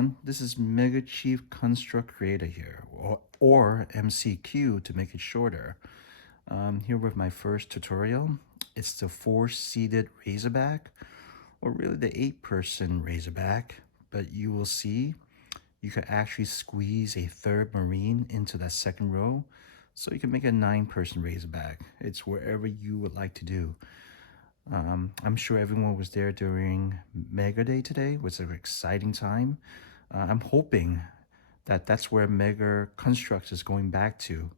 everyone. This is Mega Chief Construct Creator here, or MCQ to make it shorter. Here with my first tutorial. It's the 4-seated Razorback, or really the 8-person Razorback, but you will see you could actually squeeze a third Marine into that second row, so you can make a 9-person Razorback. It's wherever you would like to do. I'm sure everyone was there during Mega Day today. It was an exciting time. I'm hoping that that's where Mega Construx is going back to.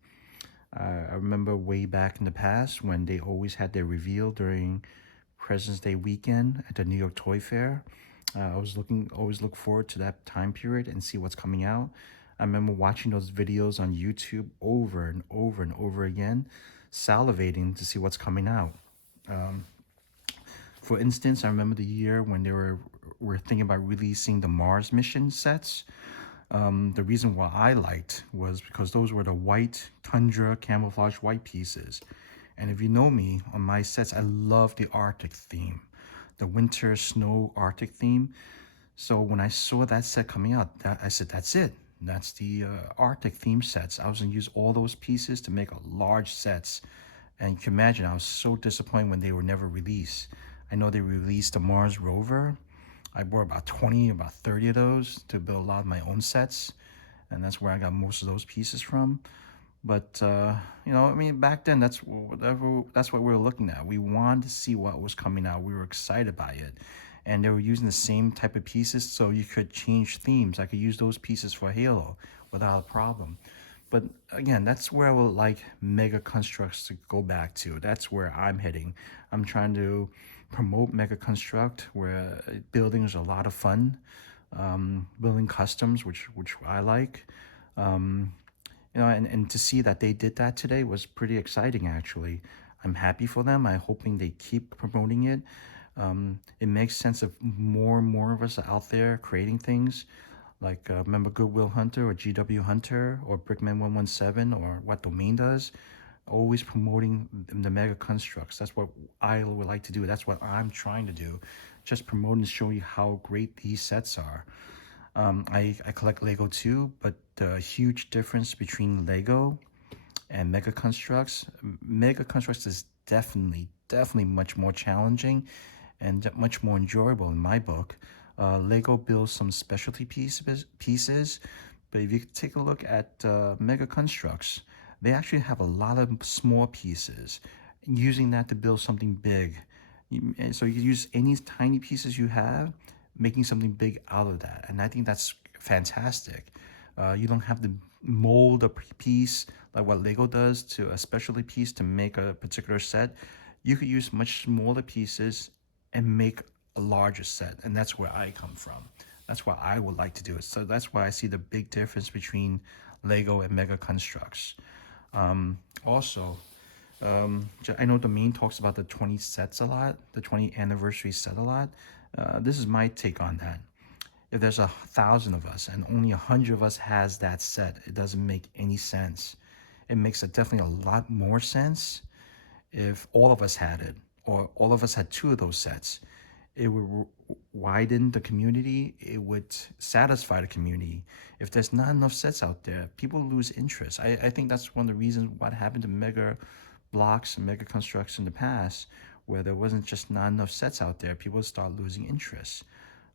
I remember way back in the past when they always had their reveal during President's Day weekend at the New York Toy Fair. I was always look forward to that time period and see what's coming out. I remember watching those videos on YouTube over and over and over again, salivating to see what's coming out. For instance, I remember the year when they were thinking about releasing the Mars mission sets. The reason why I liked was because those were the white tundra camouflage white pieces. And if you know me, on my sets, I love the Arctic theme, the winter snow Arctic theme. So when I saw that set coming out, I said, that's it. That's the Arctic theme sets. I was going to use all those pieces to make a large sets. And you can imagine, I was so disappointed when they were never released. I know they released the Mars rover. I bought about 20, about 30 of those to build a lot of my own sets. And that's where I got most of those pieces from. But, you know, I mean, back then, that's what we were looking at. We wanted to see what was coming out. We were excited by it. And they were using the same type of pieces, so you could change themes. I could use those pieces for Halo without a problem. But again, that's where I would like Mega Construx to go back to. That's where I'm heading. I'm trying to promote Mega Construct, where building is a lot of fun. Building customs, which I like. You know, and to see that they did that today was pretty exciting, actually. I'm happy for them. I'm hoping they keep promoting it. It makes sense if more and more of us are out there creating things. Like, remember Goodwill Hunter or GW Hunter or Brickman 117 or what Domain does? Always promoting the Mega Constructs. That's what I would like to do. That's what I'm trying to do. Just promote and show you how great these sets are. I collect Lego too, but the huge difference between Lego and Mega Construx, Mega Construx is definitely much more challenging and much more enjoyable in my book. Lego builds some specialty pieces, but if you take a look at Mega Construx, they actually have a lot of small pieces, using that to build something big. So you use any tiny pieces you have, making something big out of that. And I think that's fantastic. You don't have to mold a piece like what Lego does to a specialty piece to make a particular set. You could use much smaller pieces and make a larger set. And that's where I come from. That's why I would like to do it. So that's why I see the big difference between Lego and Mega Construx. Also, I know Domain talks about the 20 sets a lot, the 20 anniversary set a lot. This is my take on that. If there's 1,000 of us and only 100 of us has that set, it doesn't make any sense. It makes definitely a lot more sense if all of us had it, or all of us had 2 of those sets. It would widen the community. It would satisfy the community. If there's not enough sets out there, people lose interest. I think that's one of the reasons what happened to Mega Bloks and Mega Construx in the past, where there wasn't just not enough sets out there. People start losing interest.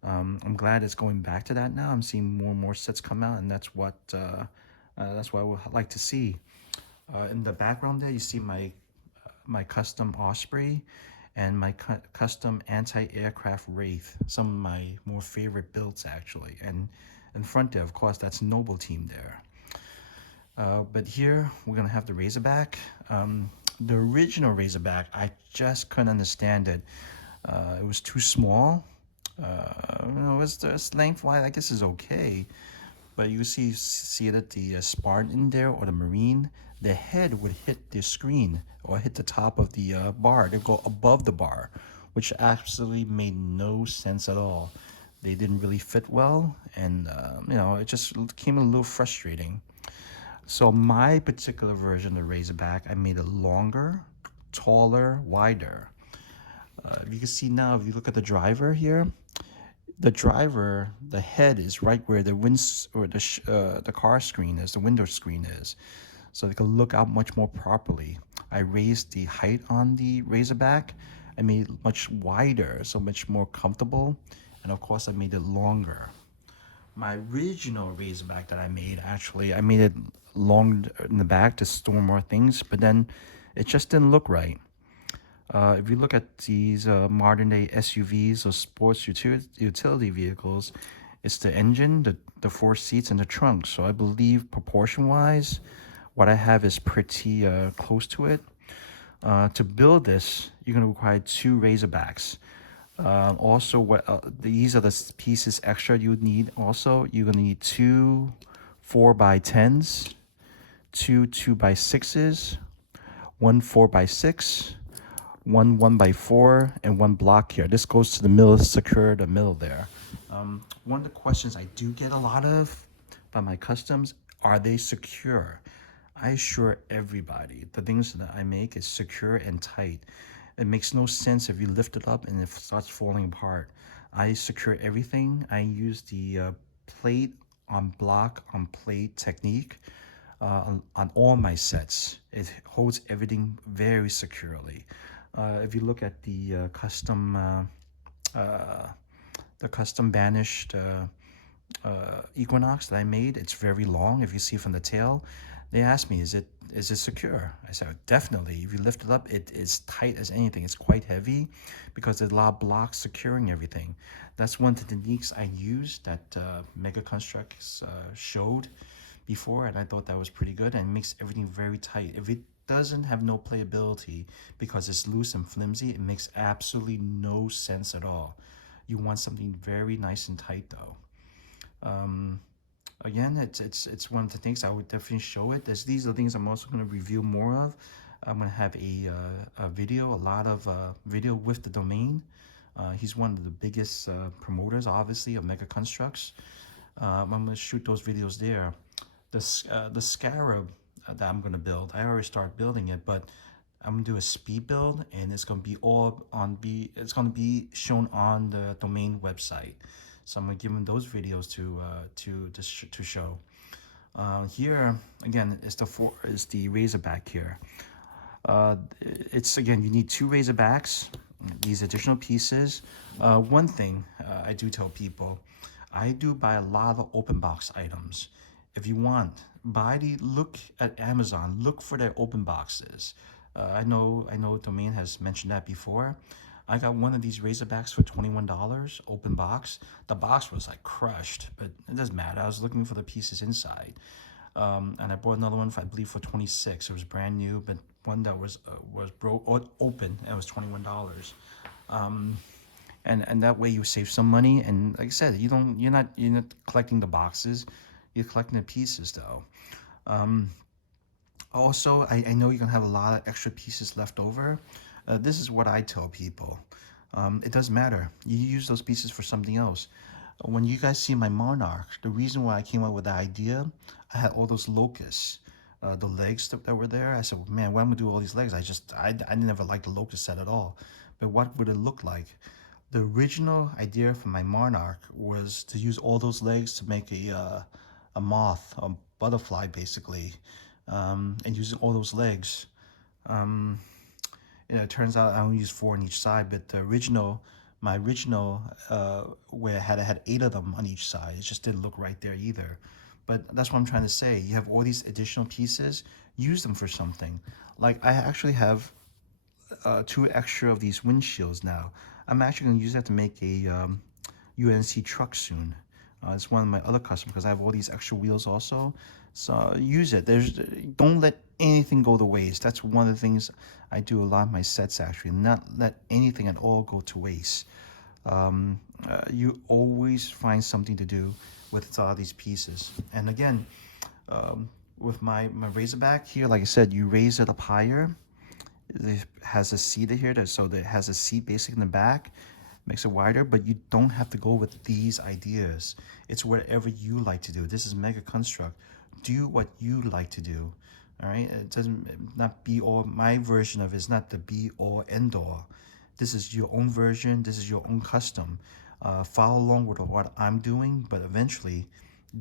I'm glad it's going back to that now. I'm seeing more and more sets come out, and that's what I would like to see. In the background there, you see my custom Osprey and my custom anti-aircraft Wraith, some of my more favorite builds, actually. And in front there, of course, that's Noble Team there. But here, we're going to have the Razorback. The original Razorback, I just couldn't understand it. It was too small. You know, it's lengthwise, I guess, is okay. But you see that the Spartan there, or the Marine, the head would hit the screen or hit the top of the bar. They'd go above the bar, which absolutely made no sense at all. They didn't really fit well, and you know, it just came a little frustrating. So my particular version of the Razorback, I made it longer, taller, wider. You can see now, if you look at the driver here, the driver, the head is right where the winds or the car screen is, the window screen is, so they can look out much more properly. I raised the height on the Razorback. I made it much wider, so much more comfortable, and of course I made it longer. My original Razorback that I made, actually, I made it long in the back to store more things, but then it just didn't look right. If you look at these modern day SUVs or sports utility vehicles, it's the engine, the four seats, and the trunk. So I believe proportion wise, what I have is pretty close to it. To build this, you're going to require two Razorbacks. Also, these are the pieces extra you would need. Also, you're going to need two 4x10s, two 2x6s, one 4x6, one 1x4, and one block here. This goes to the middle, secure the middle there. One of the questions I do get a lot of by my customs, are they secure? I assure everybody the things that I make is secure and tight. It makes no sense if you lift it up and it starts falling apart. I secure everything. I use the plate on block on plate technique on all my sets. It holds everything very securely. If you look at the custom banished Equinox that I made, it's very long. If you see from the tail, they asked me, is it secure? I said, definitely. If you lift it up, it is tight as anything. It's quite heavy because there's a lot of blocks securing everything. That's one of the techniques I used that Mega Construx showed before, and I thought that was pretty good, and it makes everything very tight. If it doesn't have no playability because it's loose and flimsy, it makes absolutely no sense at all. You want something very nice and tight though. Again, it's one of the things I would definitely show it. These are things I'm also going to review more of. I'm going to have a video, a lot of video with the domain. He's one of the biggest promoters, obviously, of Mega Construx. I'm going to shoot those videos there. The Scarab that I'm going to build, I already started building it, but I'm going to do a speed build, and it's going to be it's going to be shown on the domain website. So I'm going to give them those videos to show. Here again is the Razorback here. It's again, you need two Razorbacks, these additional pieces. One thing I do tell people, I do buy a lot of open box items. If you want, look at Amazon, look for their open boxes. I know Domain has mentioned that before. I got one of these Razorbacks for $21, open box. The box was like crushed, but it doesn't matter. I was looking for the pieces inside. And I bought another one for, I believe, for $26. It was brand new, but one that was open, and it was $21. And that way you save some money. And like I said, you're not collecting the boxes, you're collecting the pieces though. Also, I know you're gonna have a lot of extra pieces left over. This is what I tell people. It doesn't matter. You use those pieces for something else. When you guys see my Monarch, the reason why I came up with the idea, I had all those locusts, the legs that were there. I said, man, what am I gonna do with all these legs? I never liked the locust set at all. But what would it look like? The original idea for my Monarch was to use all those legs to make a moth, a butterfly basically, and using all those legs. It turns out I only used 4 on each side, but my original, where I had 8 of them on each side, it just didn't look right there either. But that's what I'm trying to say. You have all these additional pieces, use them for something. Like I actually have 2 extra of these windshields now. I'm actually going to use that to make a UNC truck soon. It's one of my other customers because I have all these extra wheels also. So use it. Don't let anything go to waste. That's one of the things I do a lot of my sets actually. Not let anything at all go to waste. You always find something to do with all these pieces. And again, with my Razorback here, like I said, you raise it up higher. It has a seat here, so that it has a seat basically in the back. Makes it wider, but you don't have to go with these ideas. It's whatever you like to do. This is Mega Construx. Do what you like to do. All right, it doesn't not be all. My version of it is not the be all end all. This is your own version. This is your own custom. Follow along with what I'm doing, but eventually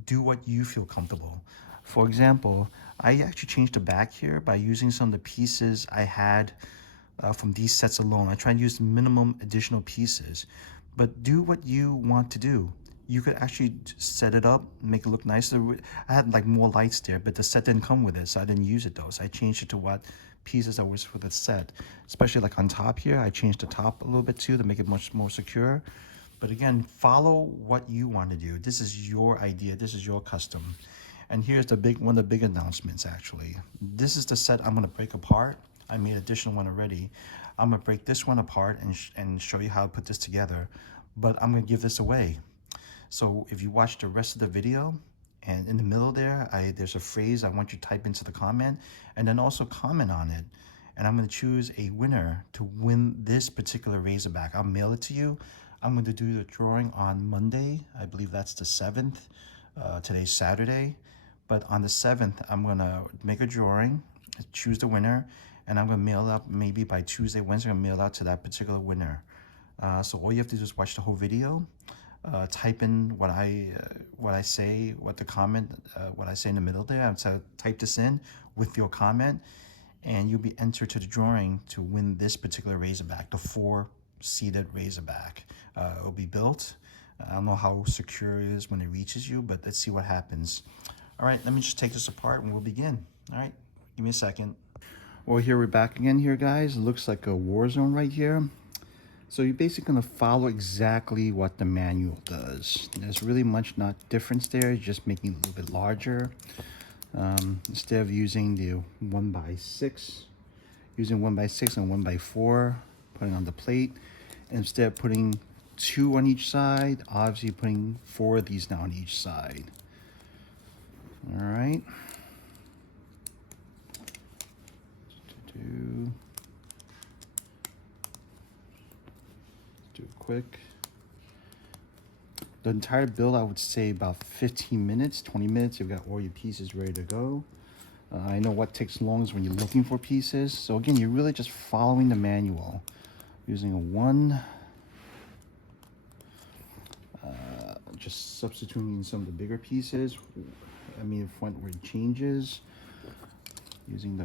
do what you feel comfortable. For example, I actually changed the back here by using some of the pieces I had from these sets alone. I try and use minimum additional pieces, but do what you want to do. You could actually set it up, make it look nicer. I had like more lights there, but the set didn't come with it, so I didn't use it though. So I changed it to what pieces I was for the set. Especially like on top here, I changed the top a little bit too to make it much more secure. But again, follow what you want to do. This is your idea. This is your custom. And here's the one of the big announcements actually. This is the set I'm gonna break apart. I made additional one already. I'm gonna break this one apart and show you how to put this together. But I'm gonna give this away. So if you watch the rest of the video, and in the middle there, there's a phrase I want you to type into the comment, and then also comment on it. And I'm gonna choose a winner to win this particular Razorback. I'll mail it to you. I'm going to do the drawing on Monday. I believe that's the 7th. Today's Saturday. But on the 7th, I'm going to make a drawing, choose the winner, and I'm going to mail it out maybe by Tuesday, Wednesday. I'm going to mail it out to that particular winner. So all you have to do is watch the whole video, type in what I say, what I say in the middle there. So type this in with your comment, and you'll be entered to the drawing to win this particular Razorback, the 4-seated Razorback. It'll be built. I don't know how secure it is when it reaches you, but let's see what happens. All right, let me just take this apart and we'll begin. All right, give me a second. Well, here we're back again here, guys. It looks like a war zone right here. So you're basically gonna follow exactly what the manual does. There's really much not difference there, it's just making it a little bit larger. Instead of using the 1x6, using 1x6 and 1x4, putting on the plate. Instead of putting 2 on each side, obviously putting 4 of these now on each side. All right. Do it quick. The entire build, I would say about 15 minutes, 20 minutes. You've got all your pieces ready to go. I know what takes long is when you're looking for pieces. So again, you're really just following the manual. Using a 1. Just substituting in some of the bigger pieces. I mean, front where it changes. Using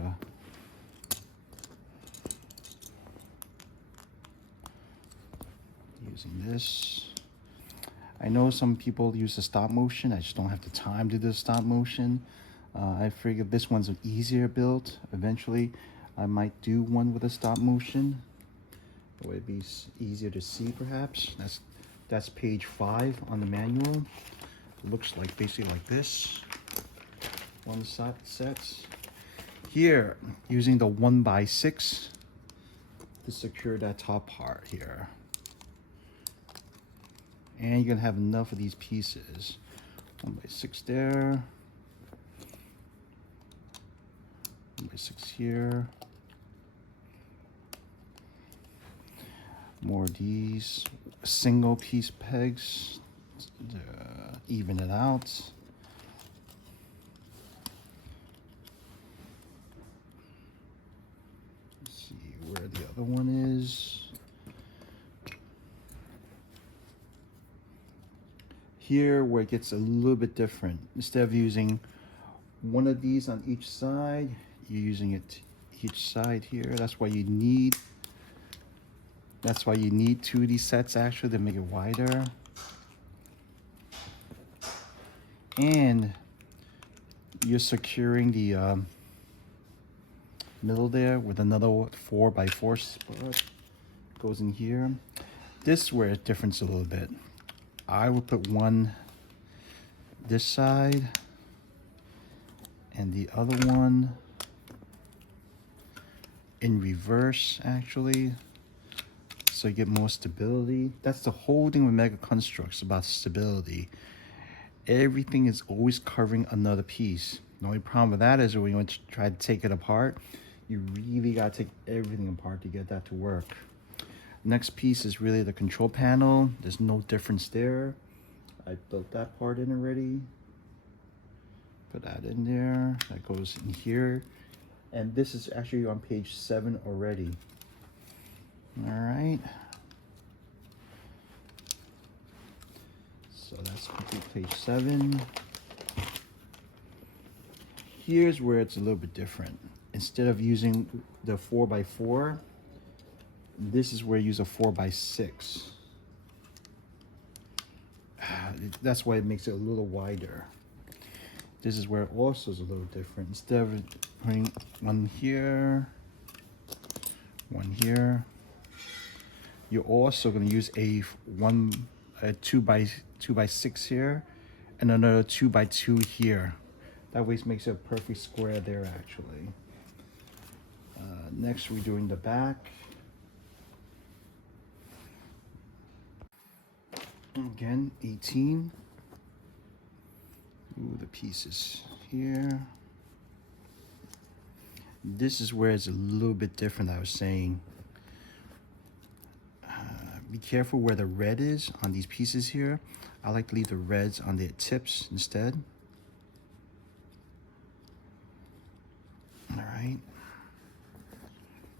this. I know some people use the stop motion. I just don't have the time to do the stop motion. I figured this one's an easier build. Eventually, I might do one with a stop motion. It would be easier to see, perhaps. That's page 5 on the manual. It looks like basically like this. One sets. Here, using the 1x6 to secure that top part here. And you're gonna have enough of these pieces. 1x6 there. 1x6 here. More of these single piece pegs to even it out. Let's see where the other one is. Here where it gets a little bit different. Instead of using one of these on each side, you're using it each side here. That's why you need 2 of these sets actually to make it wider. And you're securing the middle there with another 4x4 spot. Goes in here. This is where it differs a little bit. I would put one this side and the other one in reverse actually, so you get more stability. That's the whole thing with Mega Construx, about stability. Everything is always covering another piece. The only problem with that is when you want to try to take it apart, you really got to take everything apart to get that to work. Next piece is really the control panel. There's no difference there. I built that part in already. Put that in there. That goes in here. And this is actually on page 7 already. All right. So that's complete page 7. Here's where it's a little bit different. Instead of using the 4x4, this is where you use a 4x6. That's why it makes it a little wider. This is where it also is a little different. Instead of putting one here, you're also going to use a 2x6 here, and another 2x2 here. That way it makes it a perfect square there actually. Next we're doing the back. Again, 18. Ooh, the pieces here. This is where it's a little bit different, I was saying. Be careful where the red is on these pieces here. I like to leave the reds on the tips instead. All right.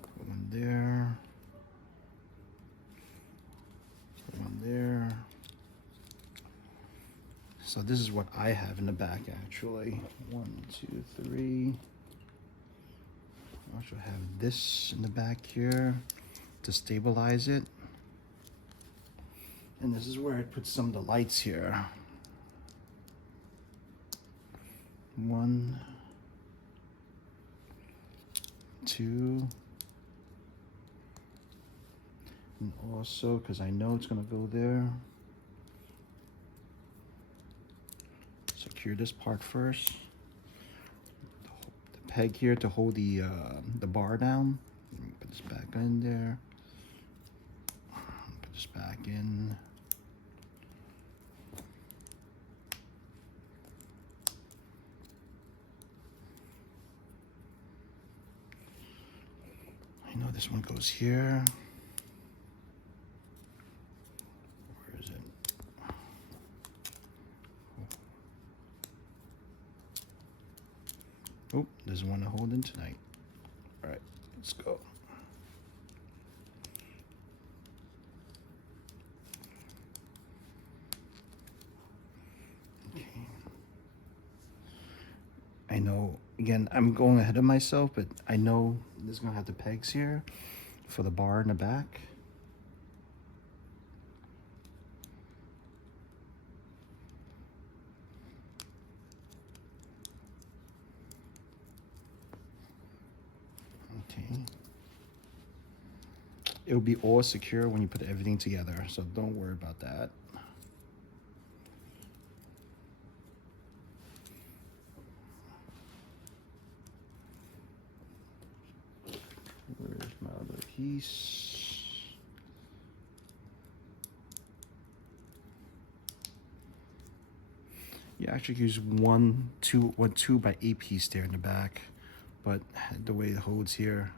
Put one there. Put one there. So this is what I have in the back actually. 1, 2, 3. I also have this in the back here to stabilize it. And this is where I put some of the lights here. 1, 2. And also, because I know it's gonna go there, secure this part first. The peg here to hold the bar down. Let me put this back in there. Put this back in. I know this one goes here. Where is it? Oh, there's one to hold in tonight. All right, let's go. Okay. I know, again, I'm going ahead of myself, but I know this is gonna have the pegs here for the bar in the back. Okay. It'll be all secure when you put everything together, so don't worry about that. Where's my other piece? You actually use one 2x8 piece there in the back, but the way it holds here.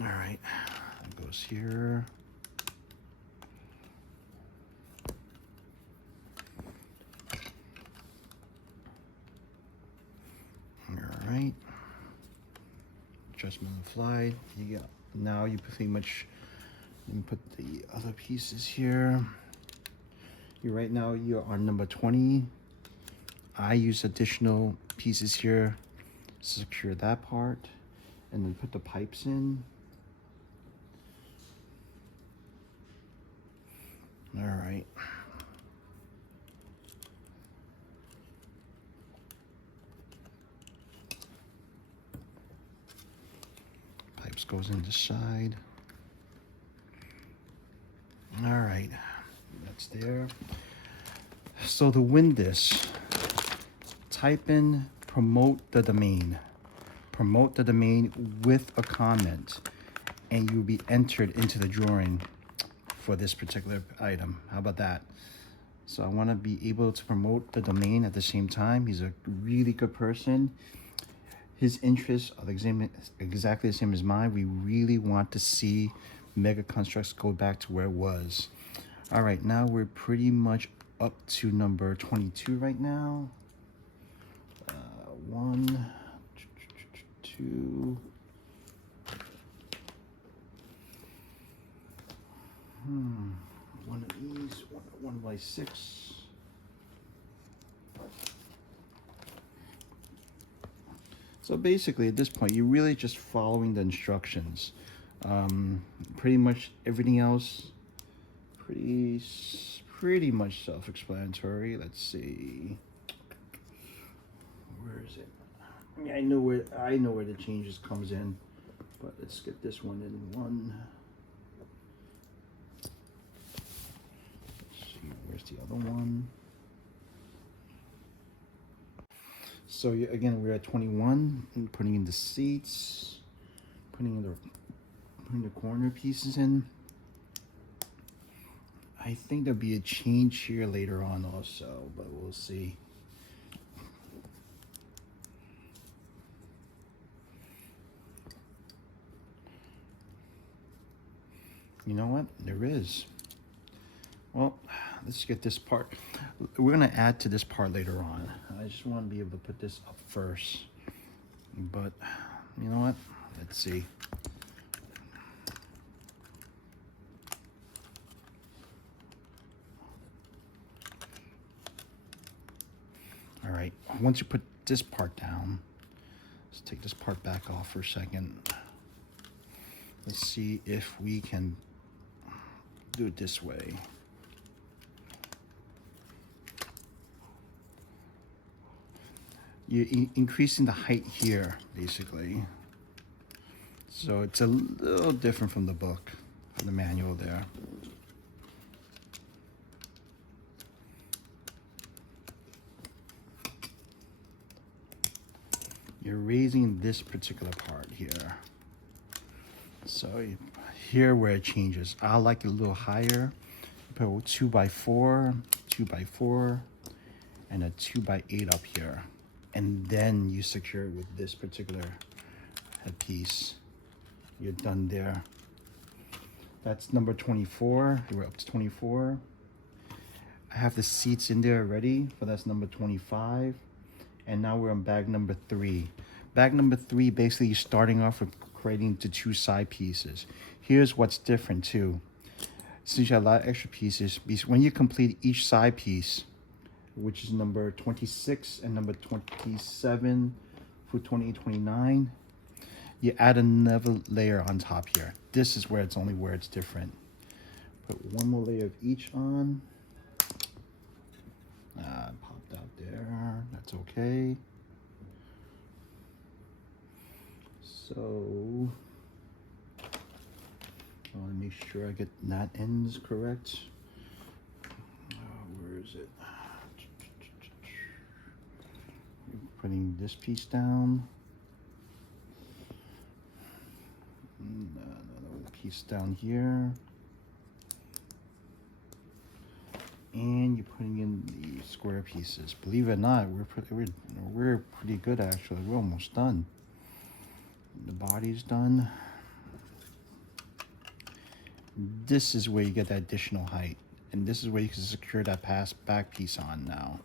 All right, it goes here. All right. Adjustment on the fly. You got, now you pretty much, let me put the other pieces here. You right now you're on number 20. I use additional pieces here to secure that part, and then put the pipes in. All right. Pipes goes in the side. All right, that's there. So to win this, type in promote the domain. Promote the domain with a comment, and you'll be entered into the drawing for this particular item. How about that? So I want to be able to promote the domain at the same time. He's a really good person. His interests are exactly the same as mine. We really want to see Mega Construx go back to where it was. All right, now we're pretty much up to number 22 right now. 1, 2. One of these, 1x6. So basically at this point, you're really just following the instructions. Pretty much everything else, pretty much self-explanatory. Let's see. Where is it? I mean, I know where the changes comes in, but let's get this one in one. Let's see, where's the other one? So again, we're at 21, and putting in the seats, putting the corner pieces in. I think there'll be a change here later on also, but we'll see. You know what? There is. Well, let's get this part. We're gonna add to this part later on. I just want to be able to put this up first. But you know what? Let's see. All right, once you put this part down, let's take this part back off for a second. Let's see if we can do it this way. You're increasing the height here, basically. So it's a little different from the book, from the manual there. You're raising this particular part here. So here where it changes. I like it a little higher. Put 2x4, 2x4, and a 2x8 up here. And then you secure it with this particular headpiece. You're done there. That's number 24. We're up to 24. I have the seats in there already, but that's number 25. And now we're on bag number 3. Bag number 3, basically you're starting off with creating the 2 side pieces. Here's what's different too. Since you have a lot of extra pieces, when you complete each side piece, which is number 26 and number 27 for 2829, you add another layer on top here. This is where it's different. Put one more layer of each on. Popped out there. That's okay. So I want to make sure I get that ends correct. Where is it? Putting this piece down. Another piece down here. And you're putting in the square pieces. Believe it or not, we're pretty good actually. We're almost done. The body's done. This is where you get that additional height, and this is where you can secure that back piece on now.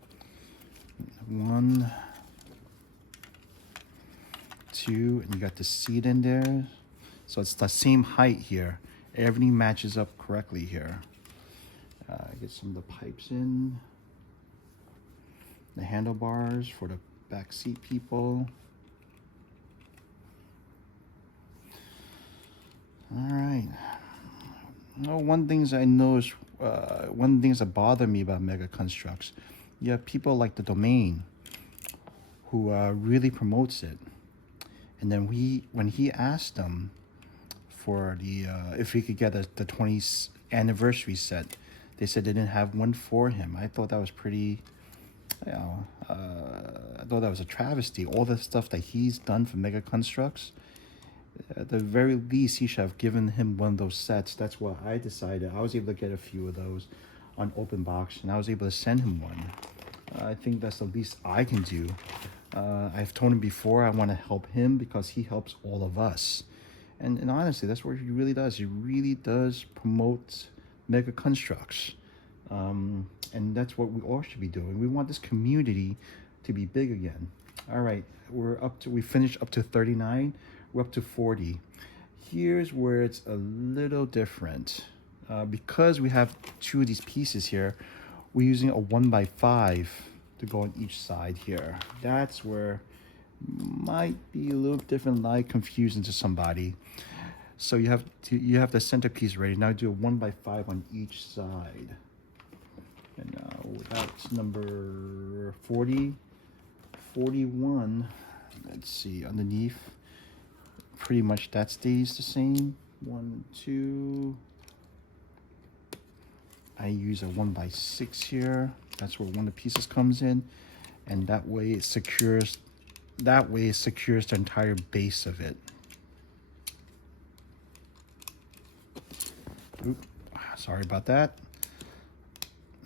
1, 2, and you got the seat in there, so it's the same height here. Everything matches up correctly here. Get some of the pipes in, the handlebars for the back seat people. All right. Well, one things I noticed, one of the things that bother me about Mega Construx, you have people like the Domain who really promotes it. And then when he asked them for the if he could get the 20th anniversary set, they said they didn't have one for him. I thought that was pretty, I thought that was a travesty. All the stuff that he's done for Mega Construx, at the very least, he should have given him one of those sets. That's what I decided. I was able to get a few of those on open box, and I was able to send him one. I think that's the least I can do. I've told him before I want to help him because he helps all of us. And honestly, that's what he really does. He really does promote Mega Construx. And that's what we all should be doing. We want this community to be big again. All right, we finished up to 39. We're up to 40. Here's where it's a little different. Because we have two of these pieces here, we're using a 1x5 to go on each side here. That's where might be a little different, like confusing to somebody. So you have the centerpiece ready. Now do a 1x5 on each side. And now that's number 40, 41. Let's see, underneath. Pretty much that stays the same. 1, 2. I use a 1x6 here. That's where one of the pieces comes in, and that way it secures. That way it secures the entire base of it. Oop, sorry about that.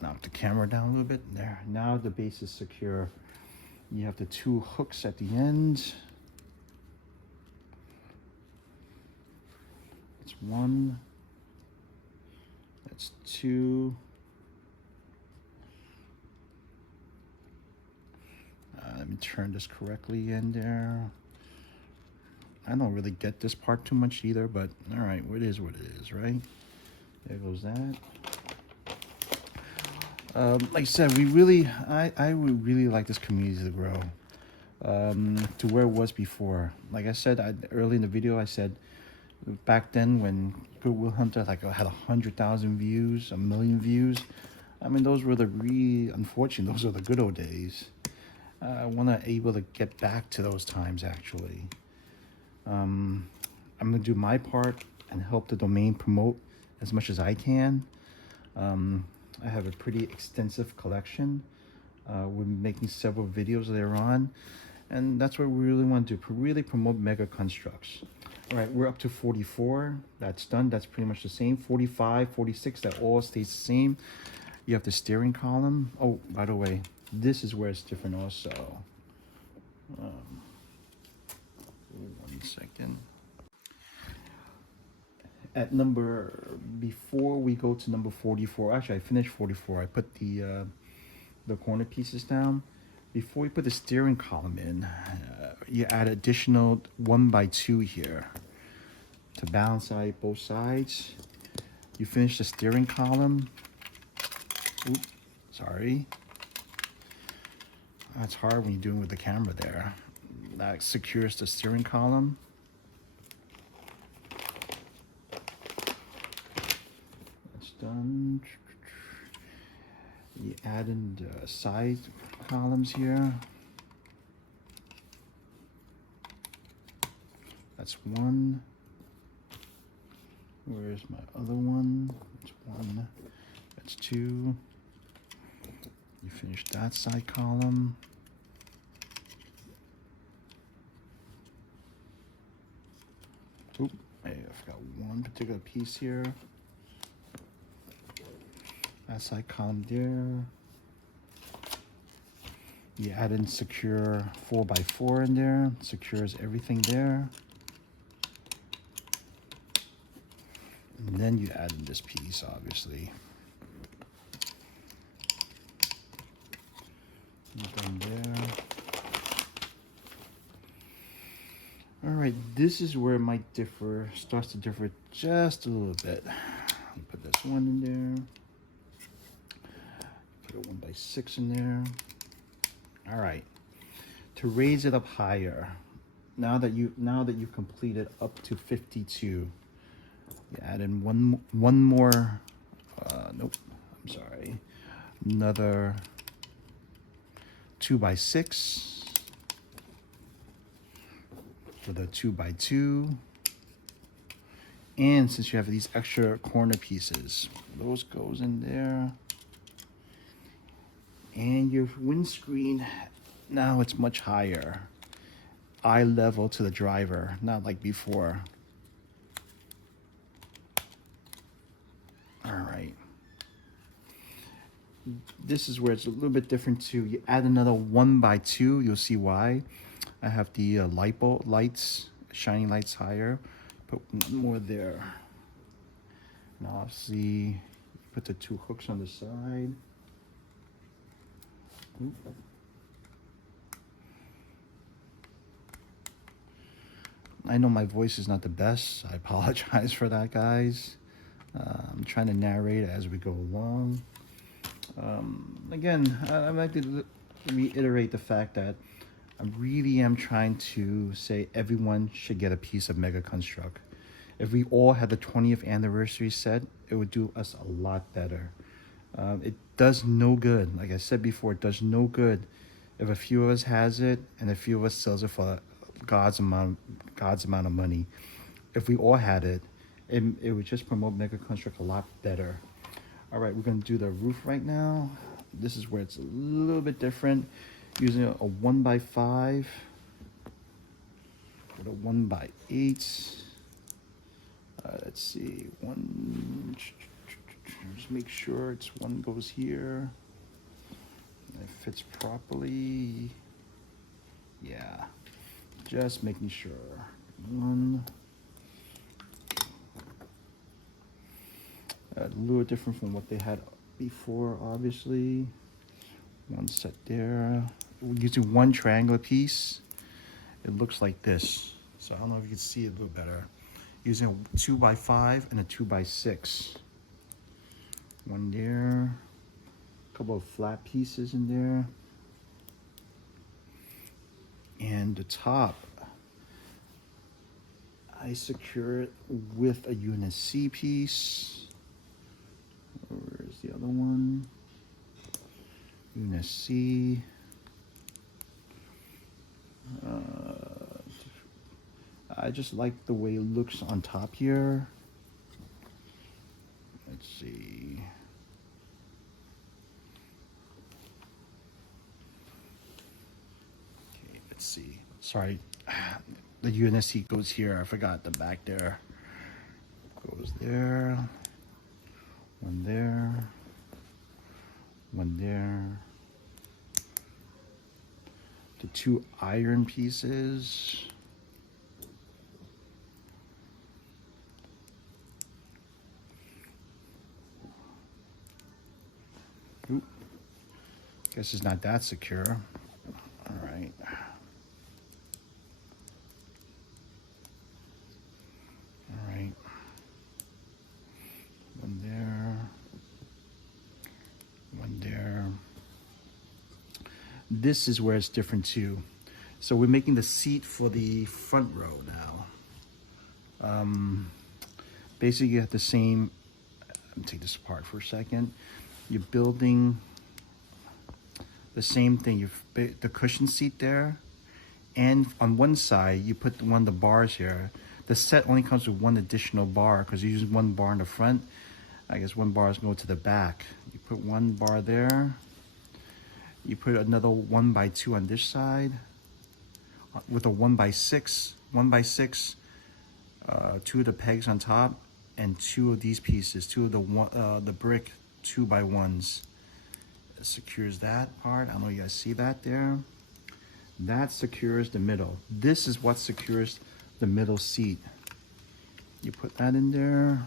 Knock the camera down a little bit. There. Now the base is secure. You have the two hooks at the end. It's 1. That's 2. Let me turn this correctly in there. I don't really get this part too much either, but all right, it is what it is, right? There goes that. Like I said, I would really like this community to grow to where it was before. Like I said, early in the video, I said back then when Goodwill Hunter had 100,000 views, 1 million views. I mean, those were unfortunately, those are the good old days. I want to able to get back to those times actually. I'm gonna do my part and help the domain promote as much as I can. I have a pretty extensive collection. We're making several videos later on, and that's what we really want to do, really promote Mega Construx. All right, we're up to 44. That's done. That's pretty much the same. 45, 46, that all stays the same. You have the steering column. Oh, by the way, this is where it's different also. 1 second. At before we go to number 44, actually I finished 44. I put the corner pieces down. Before we put the steering column in, you add additional 1x2 here to balance out both sides. You finish the steering column. Oops, sorry. That's hard when you're doing with the camera there. That secures the steering column. That's done. You add in the side columns here. That's 1. Where's my other one? That's 1. That's 2. You finish that side column. Oop, I forgot one particular piece here. That side column there. You add in secure 4x4 in there, secures everything there. And then you add in this piece, obviously. Nothing there. All right, this is where it might starts to differ just a little bit. Put this one in there. Put a 1x6 in there. All right, to raise it up higher, now that you've completed up to 52, you add in one more, nope, I'm sorry, another 2x6 with a 2x2, and since you have these extra corner pieces, those goes in there. And your windscreen, now it's much higher. Eye level to the driver, not like before. All right. This is where it's a little bit different too. You add another 1x2, you'll see why. I have the lights, shining lights higher. Put one more there. Now see, put the 2 hooks on the side. Oop. I know my voice is not the best. I apologize for that, guys. I'm trying to narrate as we go along. Again, I'd like to reiterate the fact that I really am trying to say everyone should get a piece of Mega Construx. If we all had the 20th anniversary set, it would do us a lot better. It does no good. Like I said before, it does no good if a few of us has it and a few of us sells it for God's amount of money. If we all had it, it would just promote Mega Construx a lot better. All right, we're gonna do the roof right now. This is where it's a little bit different. Using a 1x5 with a 1x8. Let's see, just make sure it's one goes here. And it fits properly. Yeah, just making sure. One. A little different from what they had before, obviously. One set there. We're using one triangular piece. It looks like this. So I don't know if you can see it a little better. Using a 2x5 and a 2x6. One there. A couple of flat pieces in there. And the top, I secure it with a unit C piece. Where's the other one? Unit C. I just like the way it looks on top here. Let's see. Okay, let's see. Sorry, the unit C goes here. I forgot the back there. Goes there. One there. One there. The two iron pieces. Oop. Guess it's not that secure. All right. All right. One there. One there. This is where it's different too. So we're making the seat for the front row now. Basically you have the same, let me take this apart for a second. You're building the same thing. You've the cushion seat there, and on one side you put one of the bars here. The set only comes with one additional bar because you use one bar in the front. I guess one bar is going to the back. You put one bar there. You put another 1x2 on this side with a 1x6. 1x6, two of the pegs on top, and two of these pieces, two of the brick 2x1s. It secures that part. I don't know if you guys see that there. That secures the middle. This is what secures the middle seat. You put that in there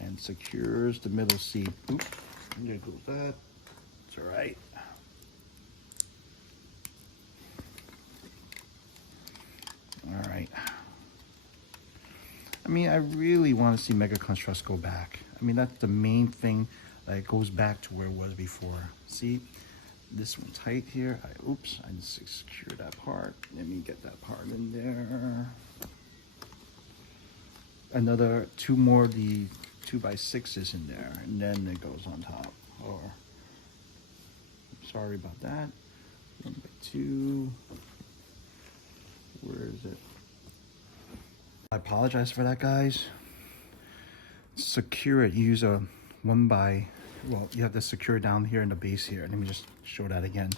and secures the middle seat. Oops, there goes that. It's all right. All right. I mean, I really want to see Mega Construx go back. I mean, that's the main thing, that it goes back to where it was before. See, this one tight here. Oops, I just secure that part. Let me get that part in there. Another two more of the 2x6s in there, and then it goes on top. Or, sorry about that. 1x2. Where is it? I apologize for that, guys. Secure it. You use a well, you have to secure down here in the base here. Let me just show that again.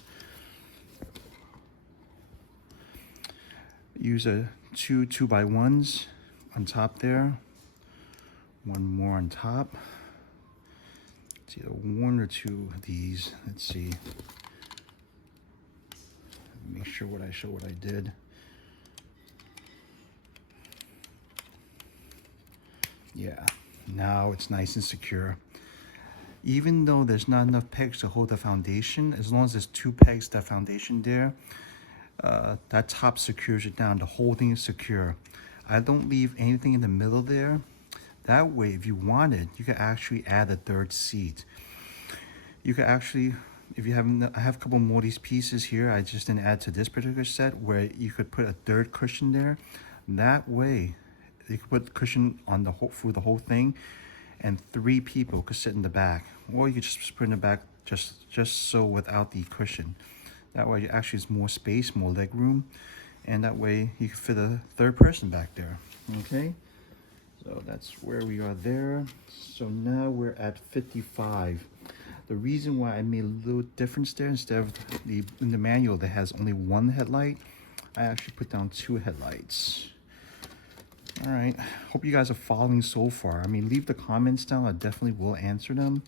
Use a two 2x1s on top there. One more on top. It's either one or two of these. Let's see. Make sure what I did. Yeah, now it's nice and secure. Even though there's not enough pegs to hold the foundation, as long as there's two pegs, that foundation there, that top secures it down. The whole thing is secure. I don't leave anything in the middle there. That way, if you wanted, you could actually add a third seat. You could actually, if you haven't, I have a couple more of these pieces here. I just didn't add to this particular set where you could put a third cushion there. That way, you could put cushion on the whole, through the whole thing, and 3 people could sit in the back. Or you could just put in the back just so without the cushion. That way, actually, it's more space, more leg room, and that way you can fit a third person back there. Okay. So that's where we are there. So now we're at 55. The reason why I made a little difference there, instead of in the manual that has only 1 headlight, I actually put down 2 headlights. All right, hope you guys are following so far. I mean, leave the comments down. I definitely will answer them.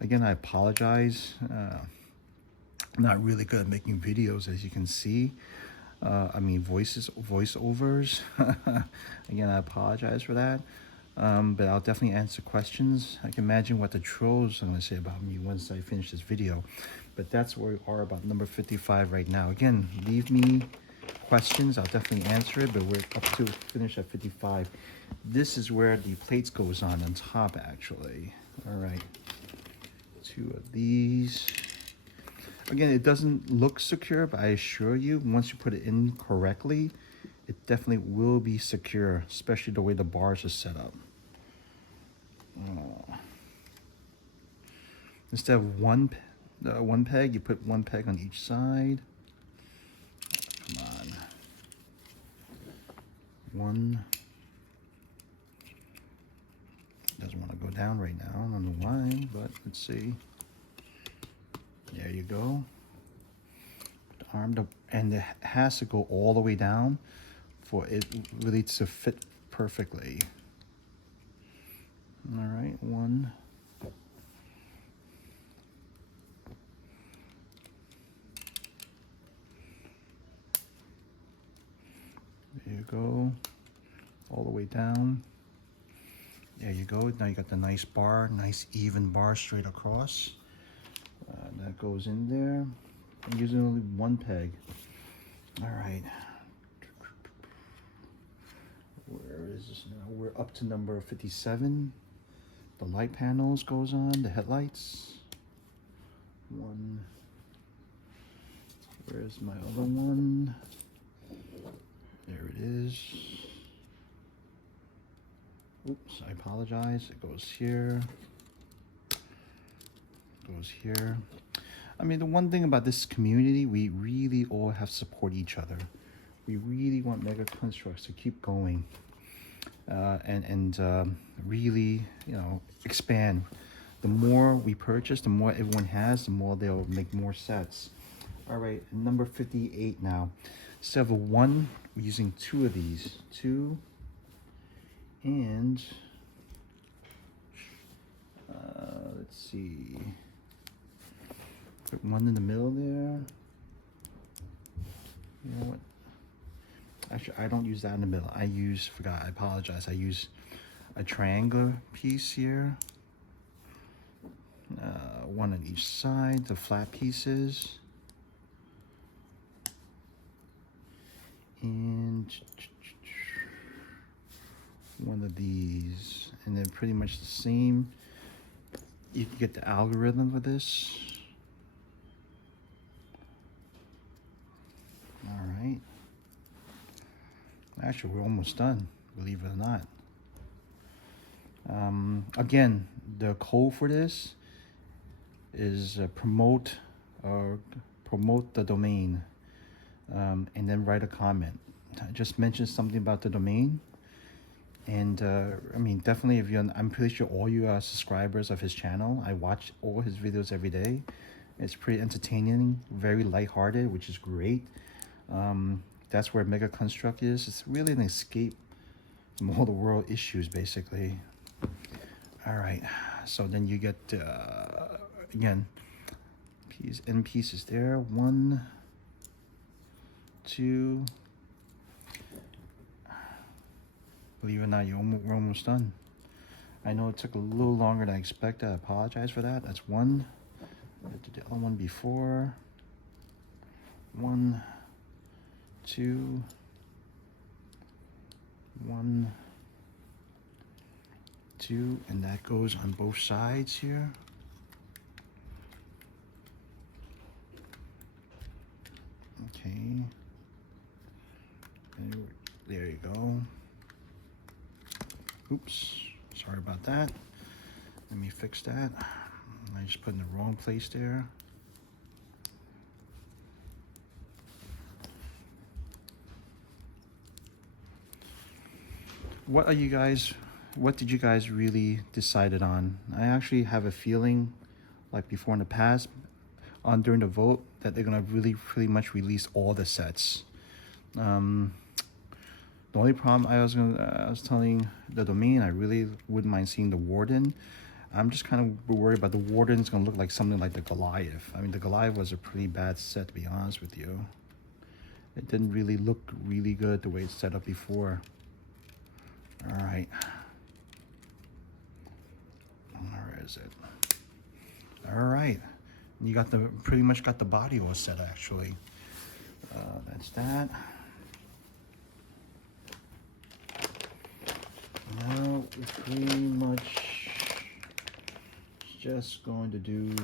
Again, I apologize. I'm not really good at making videos, as you can see. I mean, voiceovers. Again, I apologize for that. But I'll definitely answer questions. I can imagine what the trolls are going to say about me once I finish this video. But that's where we are about number 55 right now. Again, leave me questions. I'll definitely answer it, but we're up to finish at 55. This is where the plates goes on top, actually. All right. 2 of these. Again, it doesn't look secure, but I assure you, once you put it in correctly, it definitely will be secure, especially the way the bars are set up. Instead of one peg, you put 1 peg on each side. Come on. 1. Doesn't want to go down right now. I don't know why, but let's see. There you go. The arm, and it has to go all the way down for it really to fit perfectly. All right, 1. There you go. All the way down. There you go. Now you got the nice bar, nice even bar straight across. That goes in there. I'm using only 1 peg. All right. Where is this now? We're up to number 57. The light panels goes on, the headlights. 1. Where's my other one? There it is. Oops, I apologize. It goes here. Goes here. I mean, the one thing about this community, we really all have to support each other. We really want Mega Construx to keep going and really, you know, expand. The more we purchase, the more everyone has, the more they'll make more sets. All right, number 58 now. Instead of 1, we're using 2 of these. 2 and let's see. Put 1 in the middle there. You know what? Actually, I don't use that in the middle. I apologize. I use a triangular piece here. 1 on each side, the flat pieces. And 1 of these. And then pretty much the same. You can get the algorithm for this. All right. Actually, we're almost done, believe it or not. Again, the code for this is promote the domain, and then write a comment. I just mentioned something about the domain, and I mean, definitely, if I'm pretty sure all you are subscribers of his channel. I watch all his videos every day. It's pretty entertaining, very lighthearted, which is great. That's where Mega Construx is. It's really an escape from all the world issues, basically. All right, so then you get, again, end pieces there. 1, 2. Believe it or not, we're almost done. I know it took a little longer than I expected. I apologize for that. That's 1. I did the other one before. 1, 2, 1, 2, and that goes on both sides here. Okay. And there you go. Oops, sorry about that. Let me fix that. I just put in the wrong place there. What did you guys really decided on? I actually have a feeling, like before in the past, during the vote, that they're gonna really pretty much release all the sets. The only problem I was telling the domain, I really wouldn't mind seeing the Warden. I'm just kind of worried about the Warden. It's gonna look like something like the Goliath. I mean, the Goliath was a pretty bad set, to be honest with you. It didn't really look really good the way it's set up before. All right. Where is it? All right. You got pretty much got the body all set actually. That's that. Now we're pretty much just going to do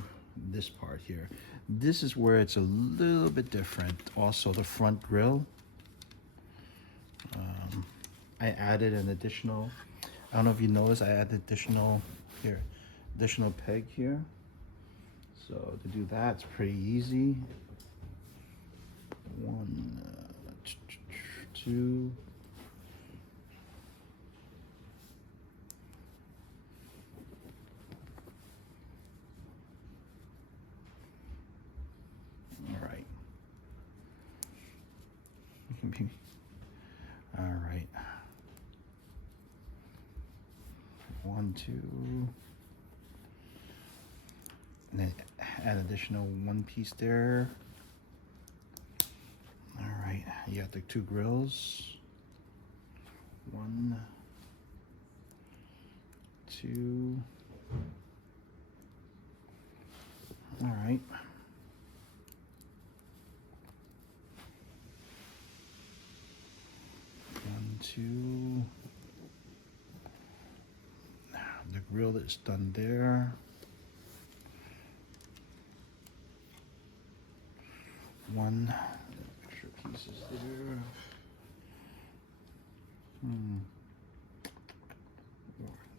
this part here. This is where it's a little bit different. Also the front grille. I added an additional, I don't know if you noticed, I added additional peg here. So to do that, it's pretty easy. 1, 2. All right. All right. 1, 2. And then add additional 1 piece there. All right, you got the 2 grills. 1, 2. All right. One, 2. The grill is done there. 1 extra pieces there.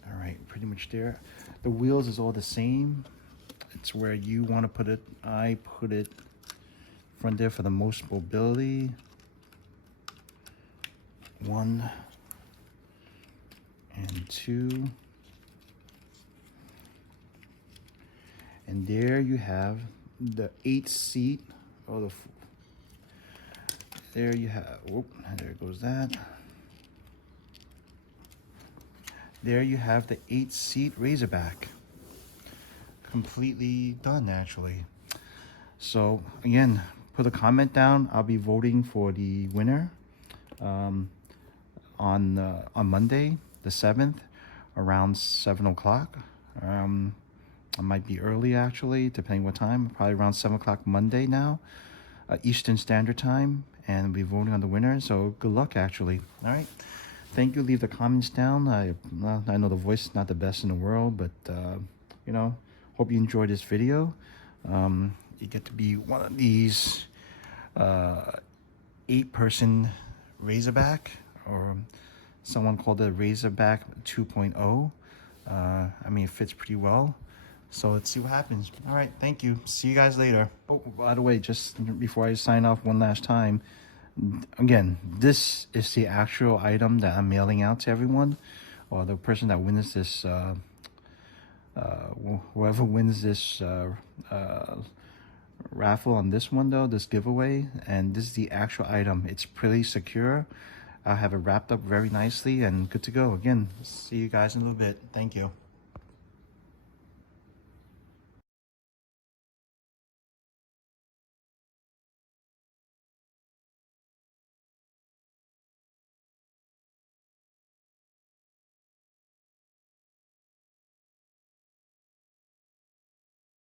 All right, pretty much there. The wheels is all the same. It's where you want to put it. I put it front there for the most mobility. 1 and 2. And there you have the 8-seat. Oh, there you have, whoop, there goes that. There you have the 8-seat Razorback. Completely done, actually. So again, put a comment down. I'll be voting for the winner on Monday, the 7th, around 7 o'clock. I might be early actually, depending what time. Probably around 7 o'clock Monday now, Eastern Standard Time, and I'll be voting on the winner. So good luck, actually. All right. Thank you. Leave the comments down. I know the voice is not the best in the world, but you know, hope you enjoyed this video. You get to be one of these 8-person Razorback, or someone called it Razorback 2.0. I mean, it fits pretty well. So let's see what happens. All right, thank you. See you guys later. Oh, by the way, just before I sign off one last time, again, this is the actual item that I'm mailing out to everyone, or the person that wins this, whoever wins this raffle on this one though, this giveaway, and this is the actual item. It's pretty secure. I'll have it wrapped up very nicely and good to go. Again, see you guys in a little bit. Thank you.